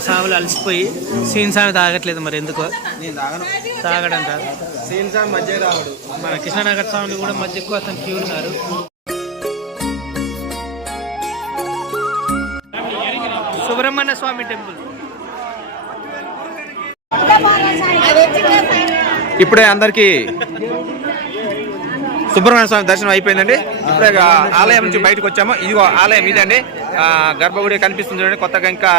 స్వాములు అలసిపోయి సీన్ స్వామి తాగట్లేదు మరి ఎందుకో? నేను తాగను. తాగడం కాదు. సీన్ సార్ మధ్య రావడు. మన కృష్ణానగర్ స్వామిని కూడా మధ్య కోసం క్యూ ఉన్నారు. సుబ్రహ్మణ్య స్వామి టెంపుల్. ఇప్పుడే అందరికి సుబ్రహ్మణ్య స్వామి దర్శనం అయిపోయిందండి. ఇప్పుడే ఆలయం నుంచి బయటకు వచ్చాము. ఇదిగో ఆలయం ఇదండి. ఆ, గర్భగుడి కనిపిస్తుంది చూడండి. కొత్తగా ఇంకా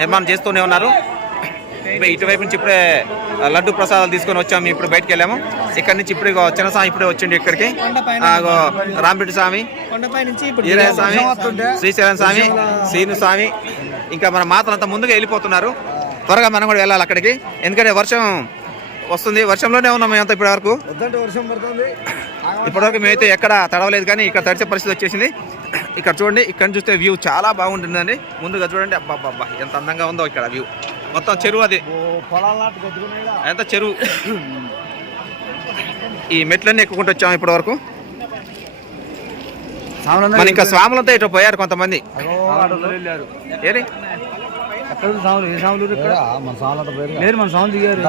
నిర్మాణం చేస్తూనే ఉన్నారు. ఇటువైపు నుంచి ఇప్పుడే లడ్డు ప్రసాదాలు తీసుకొని వచ్చాము. ఇప్పుడు బయటకు వెళ్ళాము. ఇక్కడ నుంచి ఇప్పుడు చిన్న స్వామి ఇప్పుడే వచ్చిండు ఇక్కడికి. ఆ, ఇగో రాంపేట స్వామి ఈరయ్య స్వామి శ్రీశైలం స్వామి శ్రీను స్వామి. ఇంకా మన మాతలంతా ముందుగా వెళ్ళిపోతున్నారు. త్వరగా మనం కూడా వెళ్ళాలి అక్కడికి. ఎందుకంటే వర్షం వస్తుంది. వర్షంలోనే ఉన్నాం మేమంతా ఇప్పటి వరకు ఇప్పటివరకు మేమైతే ఎక్కడ తడవలేదు కానీ ఇక్కడ తడిచే పరిస్థితి వచ్చేసింది. ఇక్కడ చూడండి ఇక్కడ చూస్తే వ్యూ చాలా బాగుంటుందండి. ముందుగా చూడండి అబ్బా అబ్బా ఎంత అందంగా ఉందో ఇక్కడ వ్యూ మొత్తం చెరువు అది. పొలాల నాటు కొట్టుకునేడా ఎంత చెరువు? ఈ మెట్లన్నీ ఎక్కుకుంటూ వచ్చాము ఇప్పటి వరకు. మన ఇంకా స్వాములంతా ఇటు పోయారు కొంతమంది. వెళ్ళారు. ఏరి? ఎక్కడ సాములు ఏ సాములు మన సాములు దిగారు.